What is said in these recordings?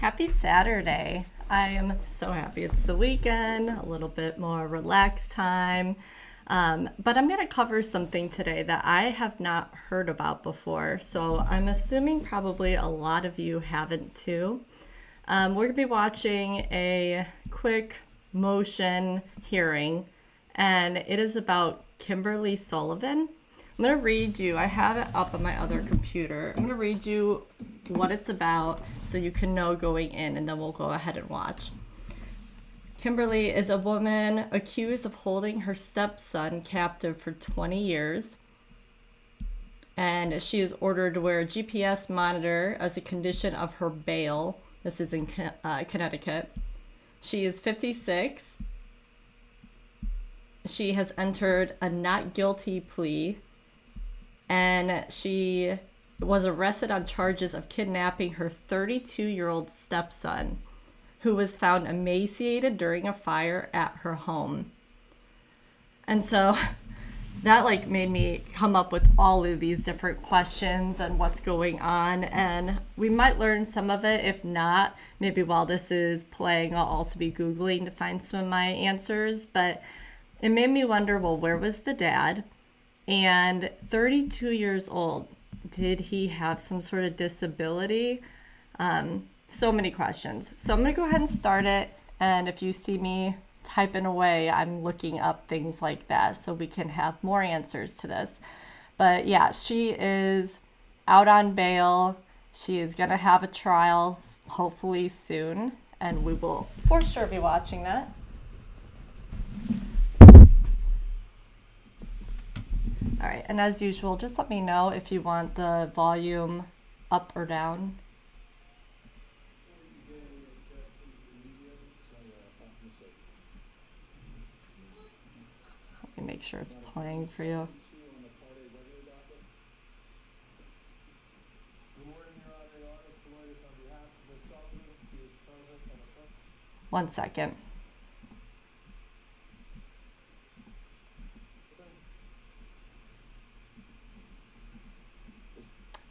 Happy Saturday. I am so happy it's the weekend, a little bit more relaxed time. But I'm going to cover something today that I have not heard about before. So I'm assuming probably a lot of you haven't too. We're going to be watching a quick motion hearing, and it is about Kimberly Sullivan. I'm going to read you, I have it up on my other computer. I'm going to read you what it's about so you can know going in, and then we'll go ahead and watch. Kimberly is a woman accused of holding her stepson captive for 20 years. And she is ordered to wear a GPS monitor as a condition of her bail. This is in Connecticut. She is 56. She has entered a not guilty plea. And she was arrested on charges of kidnapping her 32-year-old stepson, who was found emaciated during a fire at her home. And so that made me come up with all of these different questions and what's going on. And we might learn some of it. If not, maybe while this is playing, I'll also be Googling to find some of my answers. But it made me wonder, well, where was the dad? And 32 years old, did he have some sort of disability? So many questions. So I'm going to go ahead and start it. And if you see me typing away, I'm looking up things like that so we can have more answers to this. But yeah, she is out on bail. She is going to have a trial hopefully soon. And we will for sure be watching that. All right, and as usual, just let me know if you want the volume up or down. Let me make sure it's playing for you. One second.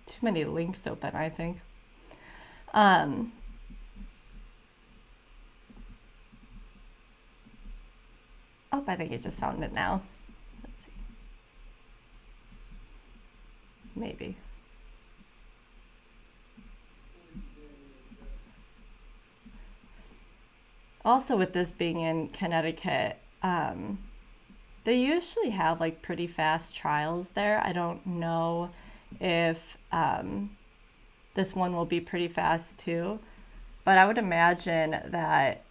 Too many links open, I think. Oh, I think I just found it now. Let's see. Maybe. Also, with this being in Connecticut, they usually have pretty fast trials there. I don't know if this one will be pretty fast too, but I would imagine that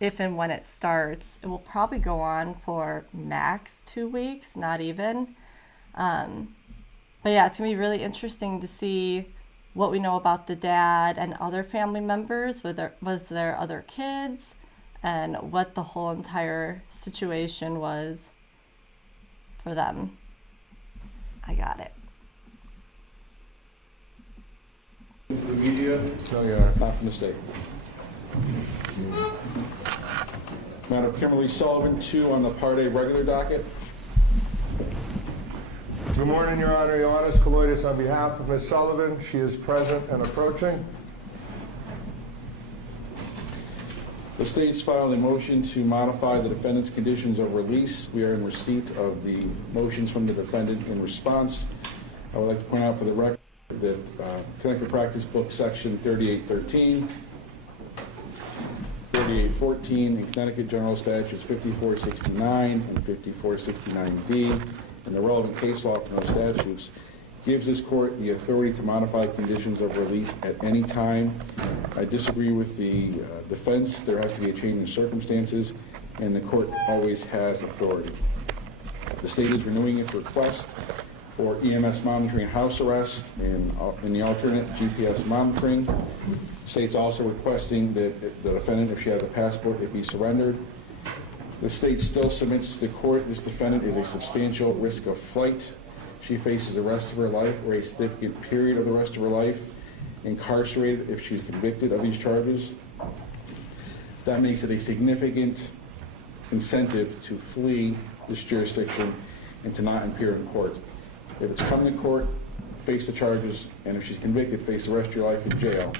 if and when it starts, it will probably go on for max 2 weeks, not even. But yeah, it's gonna be really interesting to see what we know about the dad and other family members. Was there other kids, and what the whole entire situation was for them. I got it. To the media? No, Your Honor, not from the state. Madam Kimberly Sullivan, 2 on the Part A regular docket. Good morning, Your Honor. Ioannis Kaloidis on behalf of Ms. Sullivan. She is present and approaching. The state's filed a motion to modify the defendant's conditions of release. We are in receipt of the motions from the defendant in response. I would like to point out for the record that Connecticut Practice Book Section 3813, 3814, and Connecticut General Statutes 5469 and 5469B, and the relevant case law from those statutes, gives this court the authority to modify conditions of release at any time. I disagree with the defense. There has to be a change in circumstances, and the court always has authority. The state is renewing its request for EMS monitoring house arrest and in the alternate GPS monitoring. The state's also requesting that the defendant, if she has a passport, it be surrendered. The state still submits to the court this defendant is a substantial risk of flight. She faces the rest of her life, or a significant period of the rest of her life, incarcerated if she's convicted of these charges. That makes it a significant incentive to flee this jurisdiction and to not appear in court. If it's come to court, face the charges, and if she's convicted, face the rest of your life in jail,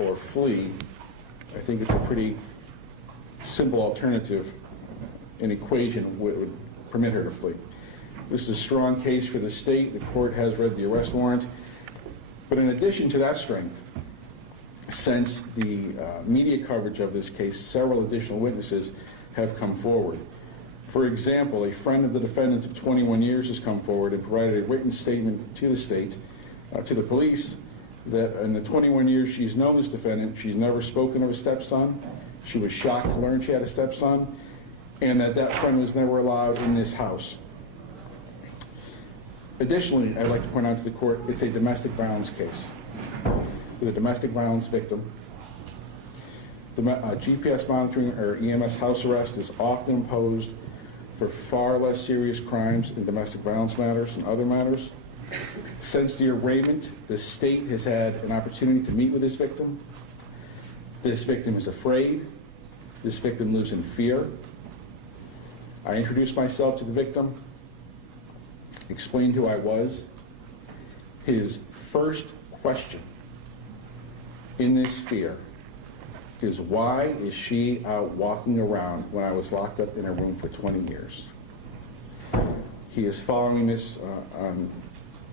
or flee, I think it's a pretty simple alternative, an equation would permit her to flee. This is a strong case for the state. The court has read the arrest warrant. But in addition to that strength, since the media coverage of this case, several additional witnesses have come forward. For example, a friend of the defendant's of 21 years has come forward and provided a written statement to the state, to the police, that in the 21 years she's known this defendant, she's never spoken of a stepson. She was shocked to learn she had a stepson, and that friend was never allowed in this house. Additionally, I'd like to point out to the court, it's a domestic violence case with a domestic violence victim. The GPS monitoring or EMS house arrest is often imposed for far less serious crimes in domestic violence matters and other matters. Since the arraignment, the state has had an opportunity to meet with this victim. This victim is afraid. This victim lives in fear. I introduced myself to the victim, explained who I was. His first question in this fear is, why is she out walking around when I was locked up in a room for 20 years? He is following this on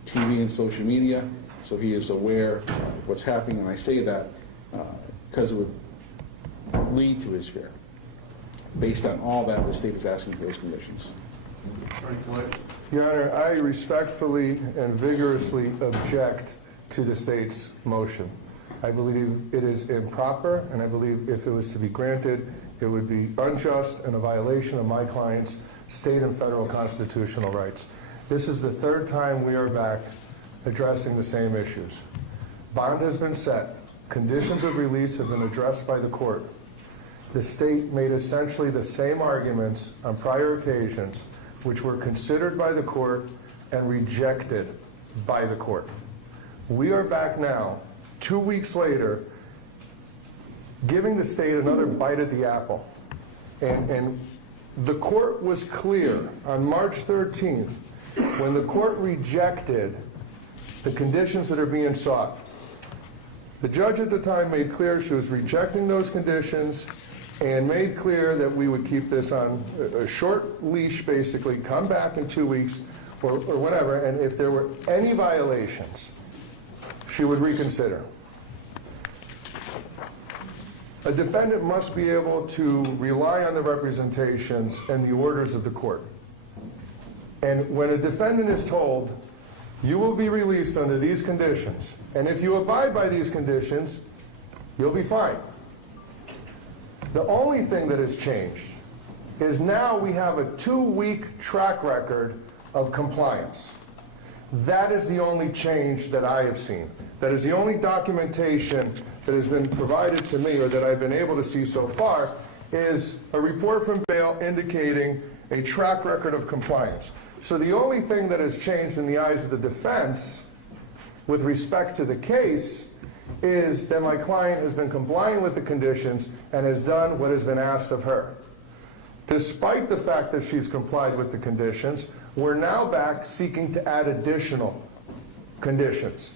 TV and social media, so he is aware of what's happening, and I say that because it would lead to his fear. Based on all that, the state is asking for those conditions. Your Honor, I respectfully and vigorously object to the state's motion. I believe it is improper, and I believe if it was to be granted, it would be unjust and a violation of my client's state and federal constitutional rights. This is the third time we are back addressing the same issues. Bond has been set. Conditions of release have been addressed by the court. The state made essentially the same arguments on prior occasions, which were considered by the court and rejected by the court. We are back now, 2 weeks later, giving the state another bite at the apple. And the court was clear on March 13th when the court rejected the conditions that are being sought. The judge at the time made clear she was rejecting those conditions and made clear that we would keep this on a short leash, basically, come back in 2 weeks or whatever, and if there were any violations, she would reconsider. A defendant must be able to rely on the representations and the orders of the court. And when a defendant is told, you will be released under these conditions, and if you abide by these conditions, you'll be fine. The only thing that has changed is now we have a 2-week track record of compliance. That is the only change that I have seen. That is the only documentation that has been provided to me, or that I've been able to see so far, is a report from bail indicating a track record of compliance. So the only thing that has changed in the eyes of the defense with respect to the case is that my client has been complying with the conditions and has done what has been asked of her. Despite the fact that she's complied with the conditions, we're now back seeking to add additional conditions.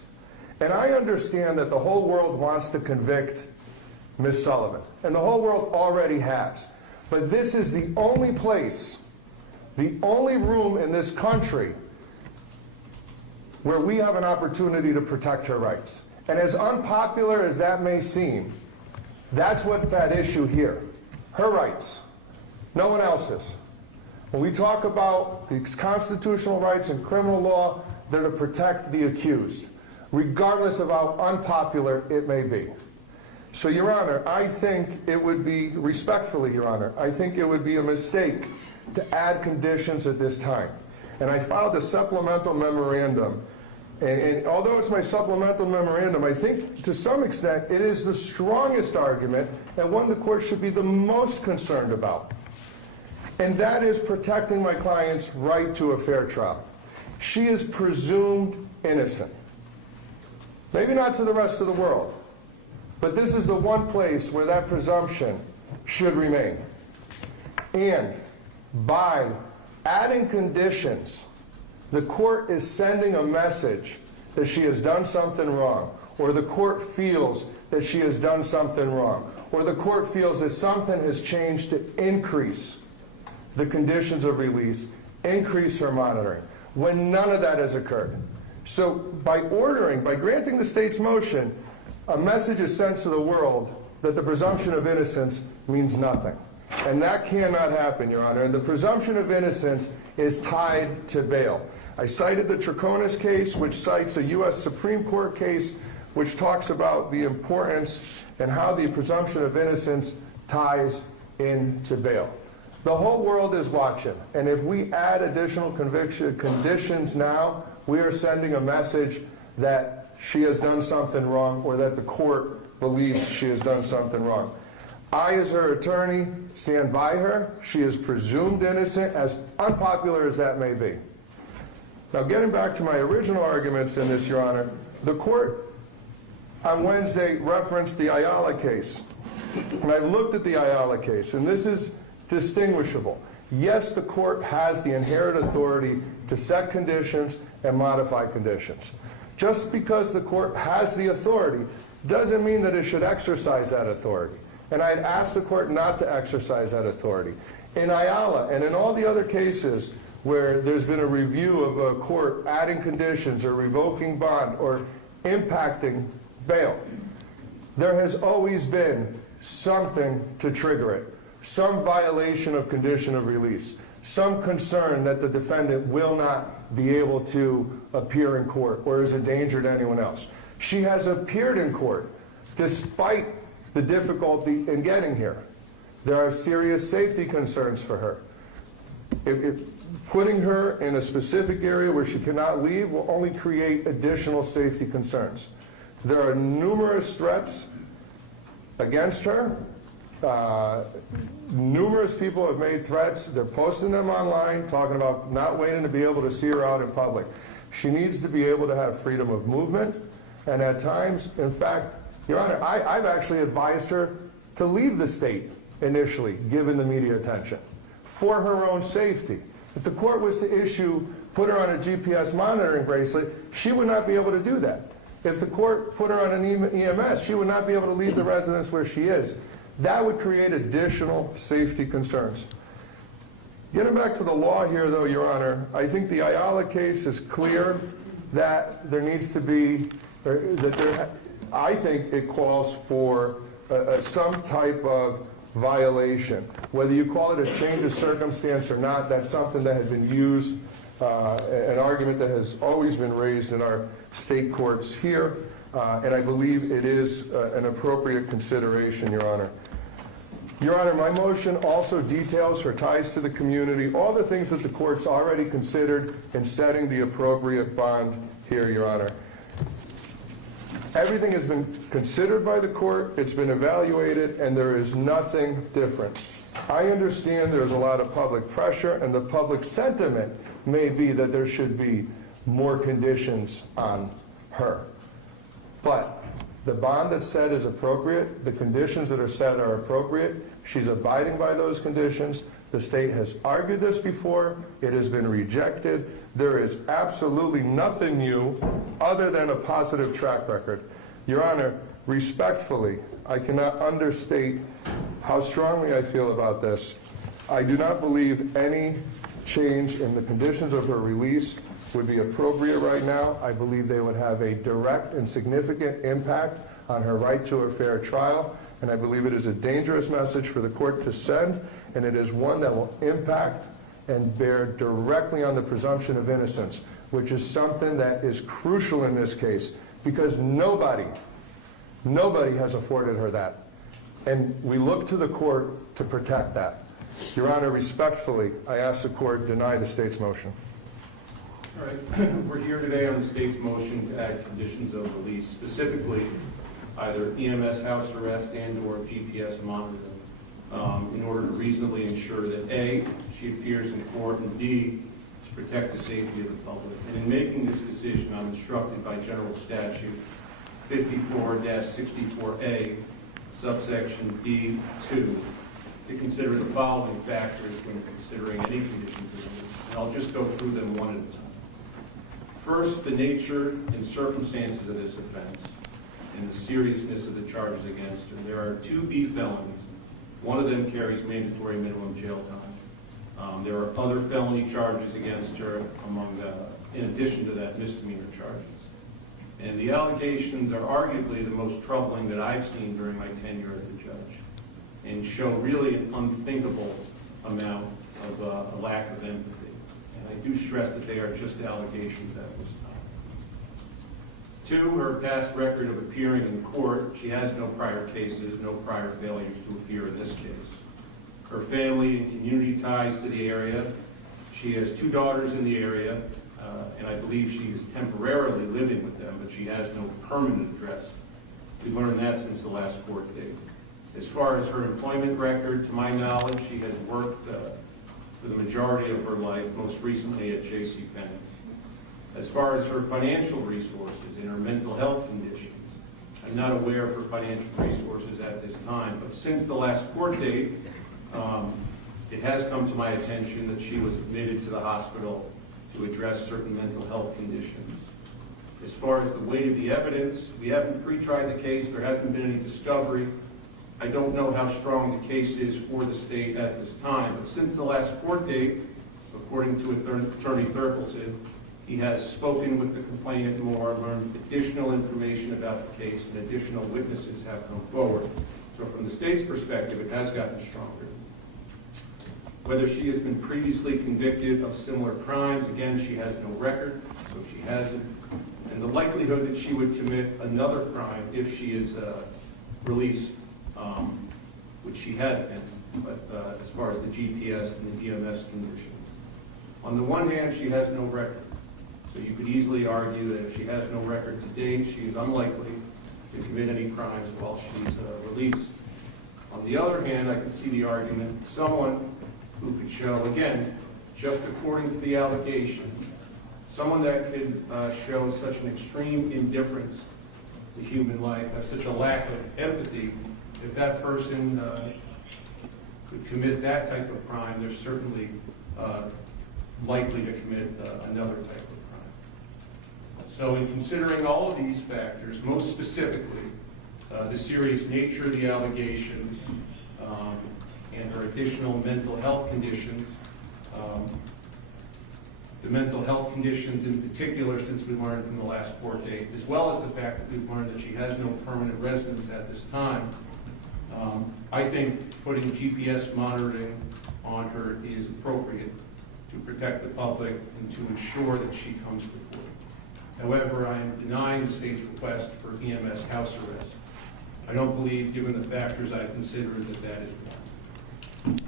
And I understand that the whole world wants to convict Ms. Sullivan, and the whole world already has. But this is the only place, the only room in this country where we have an opportunity to protect her rights. And as unpopular as that may seem, that's what's at issue here. Her rights, no one else's. When we talk about the constitutional rights in criminal law, they're to protect the accused, regardless of how unpopular it may be. So, Your Honor, I think it would be, respectfully, Your Honor, I think it would be a mistake to add conditions at this time. And I filed a supplemental memorandum. And although it's my supplemental memorandum, I think to some extent it is the strongest argument and one the court should be the most concerned about. And that is protecting my client's right to a fair trial. She is presumed innocent. Maybe not to the rest of the world, but this is the one place where that presumption should remain. And by adding conditions, the court is sending a message that she has done something wrong, or the court feels that she has done something wrong, or the court feels that something has changed to increase the conditions of release, increase her monitoring, when none of that has occurred. So by granting the state's motion, a message is sent to the world that the presumption of innocence means nothing. And that cannot happen, Your Honor. And the presumption of innocence is tied to bail. I cited the Troconis case, which cites a U.S. Supreme Court case which talks about the importance and how the presumption of innocence ties into bail. The whole world is watching, and if we add additional conditions now, we are sending a message that she has done something wrong, or that the court believes she has done something wrong. I, as her attorney, stand by her. She is presumed innocent, as unpopular as that may be. Now, getting back to my original arguments in this, Your Honor, the court on Wednesday referenced the Ayala case. And I looked at the Ayala case, and this is distinguishable. Yes, the court has the inherent authority to set conditions and modify conditions. Just because the court has the authority doesn't mean that it should exercise that authority. And I'd ask the court not to exercise that authority. In Ayala and in all the other cases where there's been a review of a court adding conditions or revoking bond or impacting bail, there has always been something to trigger it. Some violation of condition of release, some concern that the defendant will not be able to appear in court or is a danger to anyone else. She has appeared in court despite the difficulty in getting here. There are serious safety concerns for her. Putting her in a specific area where she cannot leave will only create additional safety concerns. There are numerous threats against her. Numerous people have made threats. They're posting them online, talking about not waiting to be able to see her out in public. She needs to be able to have freedom of movement, and at times, in fact, Your Honor, I've actually advised her to leave the state initially, given the media attention, for her own safety. If the court was to put her on a GPS monitoring bracelet, she would not be able to do that. If the court put her on an EMS, she would not be able to leave the residence where she is. That would create additional safety concerns. Getting back to the law here, though, Your Honor, I think the Ayala case is clear that there needs to be, I think it calls for some type of violation. Whether you call it a change of circumstance or not, that's something that had been used, an argument that has always been raised in our state courts here, and I believe it is an appropriate consideration, Your Honor. Your Honor, my motion also details her ties to the community, all the things that the court's already considered in setting the appropriate bond here, Your Honor. Everything has been considered by the court, it's been evaluated, and there is nothing different. I understand there's a lot of public pressure, and the public sentiment may be that there should be more conditions on her. But the bond that's set is appropriate, the conditions that are set are appropriate, she's abiding by those conditions. The state has argued this before, it has been rejected. There is absolutely nothing new other than a positive track record. Your Honor, respectfully, I cannot understate how strongly I feel about this. I do not believe any change in the conditions of her release would be appropriate right now. I believe they would have a direct and significant impact on her right to a fair trial, and I believe it is a dangerous message for the court to send, and it is one that will impact and bear directly on the presumption of innocence, which is something that is crucial in this case, because nobody has afforded her that. And we look to the court to protect that. Your Honor, respectfully, I ask the court deny the state's motion. All right, we're here today on the state's motion to add conditions of release, specifically either EMS house arrest and/or GPS monitoring, in order to reasonably ensure that A, she appears in court, and B, to protect the safety of the public. And in making this decision, I'm instructed by General Statute 54-64A, subsection D2, to consider the following factors when considering any conditions of release. And I'll just go through them one at a time. First, the nature and circumstances of this offense. and the seriousness of the charges against her. There are 2 B felonies. One of them carries mandatory minimum jail time. There are other felony charges against her, in addition to that, misdemeanor charges. And the allegations are arguably the most troubling that I've seen during my tenure as a judge, and show really an unthinkable amount of a lack of empathy. And I do stress that they are just allegations at this time. 2, her past record of appearing in court. She has no prior cases, no prior failures to appear in this case. Her family and community ties to the area. She has 2 daughters in the area, and I believe she is temporarily living with them, but she has no permanent address. We learned that since the last court date. As far as her employment record, to my knowledge, she has worked for the majority of her life, most recently at JCPenney. As far as her financial resources and her mental health conditions, I'm not aware of her financial resources at this time, but since the last court date, it has come to my attention that she was admitted to the hospital to address certain mental health conditions. As far as the weight of the evidence, we haven't pre-tried the case, there hasn't been any discovery. I don't know how strong the case is for the state at this time, but since the last court date, according to Attorney Thurkelson, he has spoken with the complainant more, learned additional information about the case, and additional witnesses have come forward. So from the state's perspective, it has gotten stronger. Whether she has been previously convicted of similar crimes, again, she has no record, so she hasn't. And the likelihood that she would commit another crime if she is released, which she has been, but as far as the GPS and the EMS conditions. On the one hand, she has no record. So you could easily argue that if she has no record to date, she is unlikely to commit any crimes while she's released. On the other hand, I can see the argument that someone who could show, again, just according to the allegations, someone that could show such an extreme indifference to human life, have such a lack of empathy, if that person could commit that type of crime, they're certainly likely to commit another type of crime. So in considering all of these factors, most specifically, the serious nature of the allegations and her additional mental health conditions, the mental health conditions in particular, since we learned from the last court date, as well as the fact that we've learned that she has no permanent residence at this time, I think putting GPS monitoring on her is appropriate to protect the public and to ensure that she comes to court. However, I am denying the state's request for EMS house arrest. I don't believe, given the factors I consider, that that is wrong.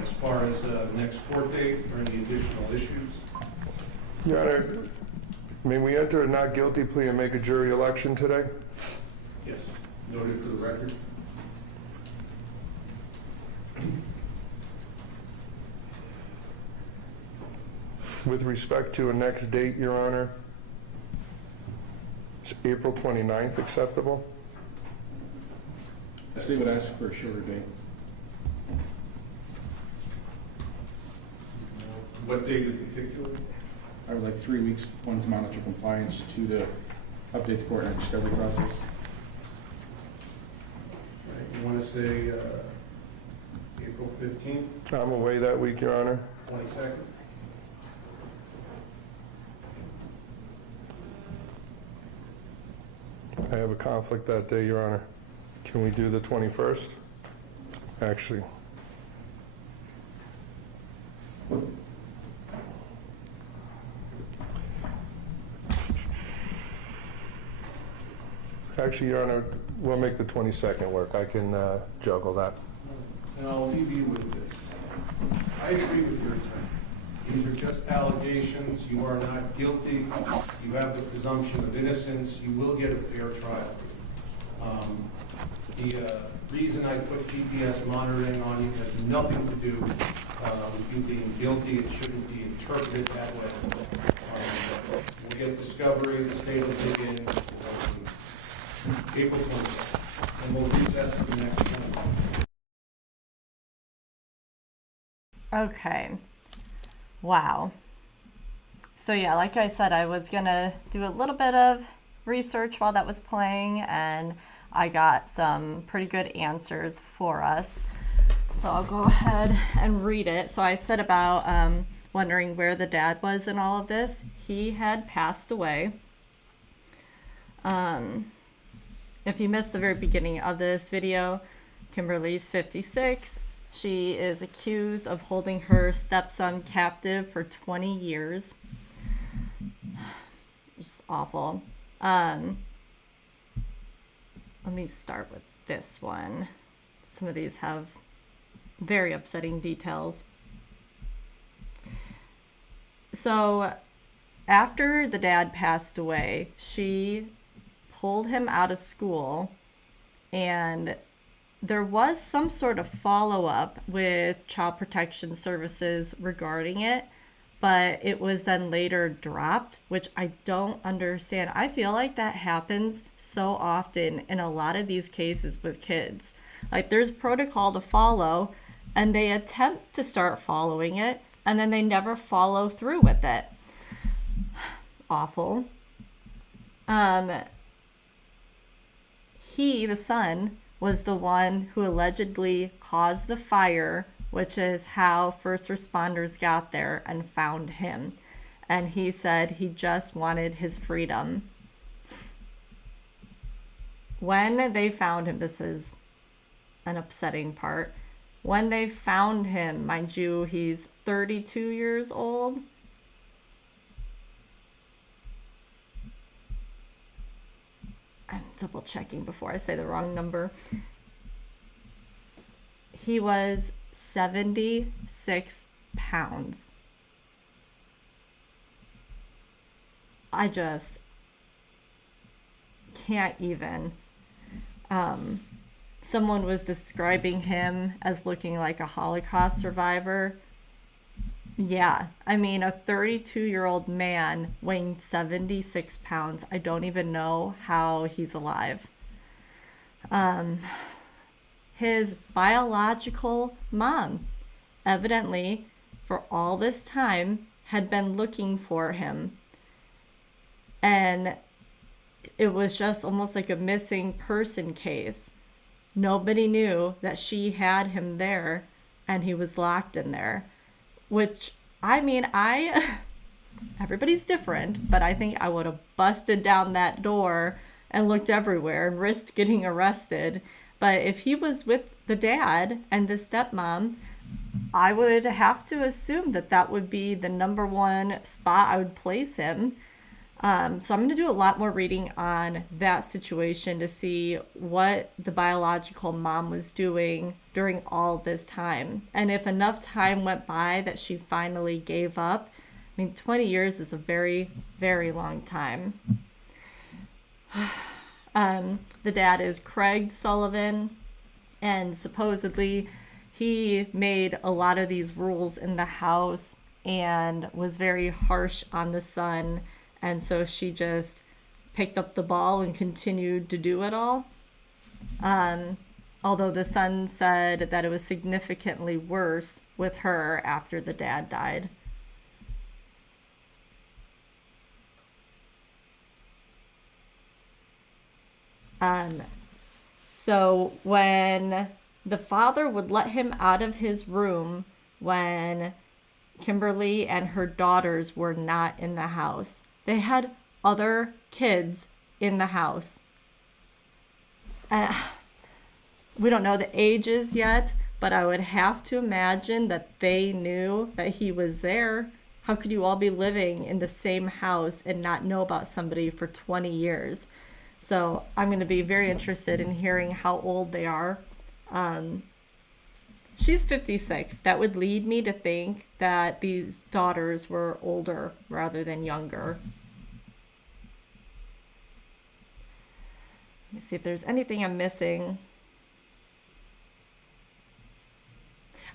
As far as the next court date or any additional issues? Your Honor, may we enter a not guilty plea and make a jury election today? Yes. Noted for the record. With respect to a next date, Your Honor, is April 29th acceptable? They would ask for a shorter date. What date in particular? I would like 3 weeks, 1 to monitor compliance, 2 to update the court on discovery process. You want to say April 15th, I'm away that week, Your Honor. 22nd? I have a conflict that day, Your Honor. Can we do the 21st? Actually. Actually, Your Honor, we'll make the 22nd work. I can juggle that. And I'll leave you with this. I agree with your attorney. These are just allegations. You are not guilty. You have the presumption of innocence. You will get a fair trial. The reason I put GPS monitoring on you has nothing to do with you being guilty. It shouldn't be interpreted that way. We'll get discovery. The state will dig in. April 20th. And we'll recess for the next one. Okay. Wow. So yeah, like I said, I was gonna do a little bit of research while that was playing, and I got some pretty good answers for us. So I'll go ahead and read it. So I said about wondering where the dad was in all of this. He had passed away. If you missed the very beginning of this video, Kimberly's 56. She is accused of holding her stepson captive for 20 years. It's awful. Let me start with this one. Some of these have very upsetting details. So after the dad passed away, she pulled him out of school, and there was some sort of follow-up with Child Protection Services regarding it, but it was then later dropped, which I don't understand. I feel like that happens so often in a lot of these cases with kids. Like, there's protocol to follow, and they attempt to start following it, and then they never follow through with it. Awful. He, the son, was the one who allegedly caused the fire, which is how first responders got there and found him. And he said he just wanted his freedom. When they found him, this is an upsetting part. When they found him, mind you, he's 32 years old. I'm double checking before I say the wrong number. He was 76 pounds. I just can't even. Someone was describing him as looking like a Holocaust survivor. Yeah, I mean, a 32-year-old man weighing 76 pounds. I don't even know how he's alive. His biological mom, evidently, for all this time, had been looking for him. And it was just almost like a missing person case. Nobody knew that she had him there, and he was locked in there. Which, I mean, everybody's different, but I think I would have busted down that door and looked everywhere and risked getting arrested. But if he was with the dad and the stepmom, I would have to assume that that would be the number one spot I would place him. So I'm going to do a lot more reading on that situation to see what the biological mom was doing during all this time. And if enough time went by that she finally gave up, I mean, 20 years is a very, very long time. The dad is Craig Sullivan, and supposedly he made a lot of these rules in the house and was very harsh on the son. And so she just picked up the ball and continued to do it all. Although the son said that it was significantly worse with her after the dad died. So when the father would let him out of his room when Kimberly and her daughters were not in the house, they had other kids in the house. We don't know the ages yet, but I would have to imagine that they knew that he was there. How could you all be living in the same house and not know about somebody for 20 years? So I'm going to be very interested in hearing how old they are. She's 56. That would lead me to think that these daughters were older rather than younger. Let me see if there's anything I'm missing.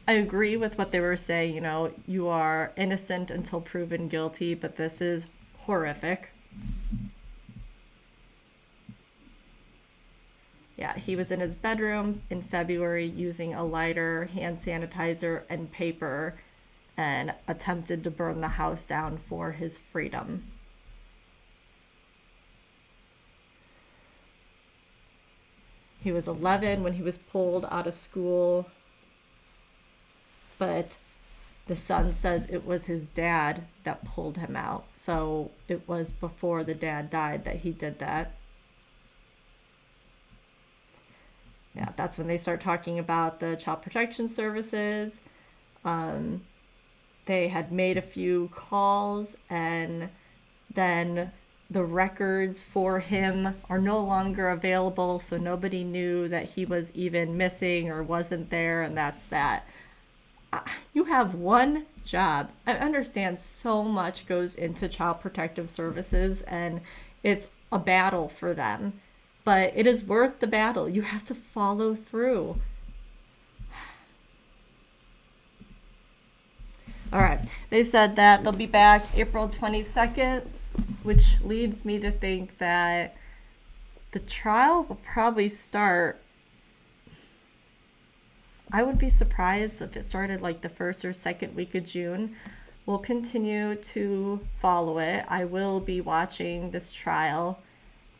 I agree with what they were saying, you know, you are innocent until proven guilty, but this is horrific. Yeah, he was in his bedroom in February using a lighter, hand sanitizer, and paper, and attempted to burn the house down for his freedom. He was 11 when he was pulled out of school, but the son says it was his dad that pulled him out. So it was before the dad died that he did that. Yeah, that's when they start talking about the child protection services. They had made a few calls, and then the records for him are no longer available, so nobody knew that he was even missing or wasn't there, and that's that. You have one job. I understand so much goes into child protective services, and it's a battle for them, but it is worth the battle. You have to follow through. All right, they said that they'll be back April 22nd, which leads me to think that the trial will probably start. I would be surprised if it started like the first or second week of June. We'll continue to follow it. I will be watching this trial.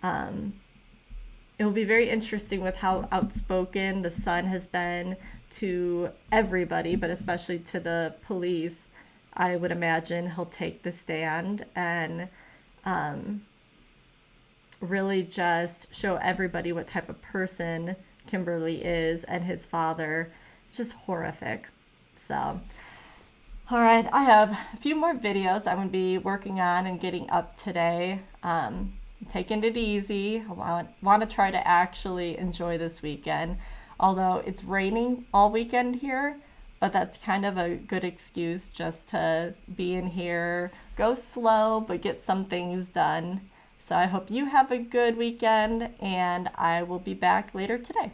It will be very interesting with how outspoken the son has been to everybody, but especially to the police. I would imagine he'll take the stand and really just show everybody what type of person Kimberly is and his father. It's just horrific. So, all right, I have a few more videos I'm going to be working on and getting up today. I'm taking it easy. I want to try to actually enjoy this weekend, although it's raining all weekend here, but that's kind of a good excuse just to be in here, go slow, but get some things done. So I hope you have a good weekend, and I will be back later today.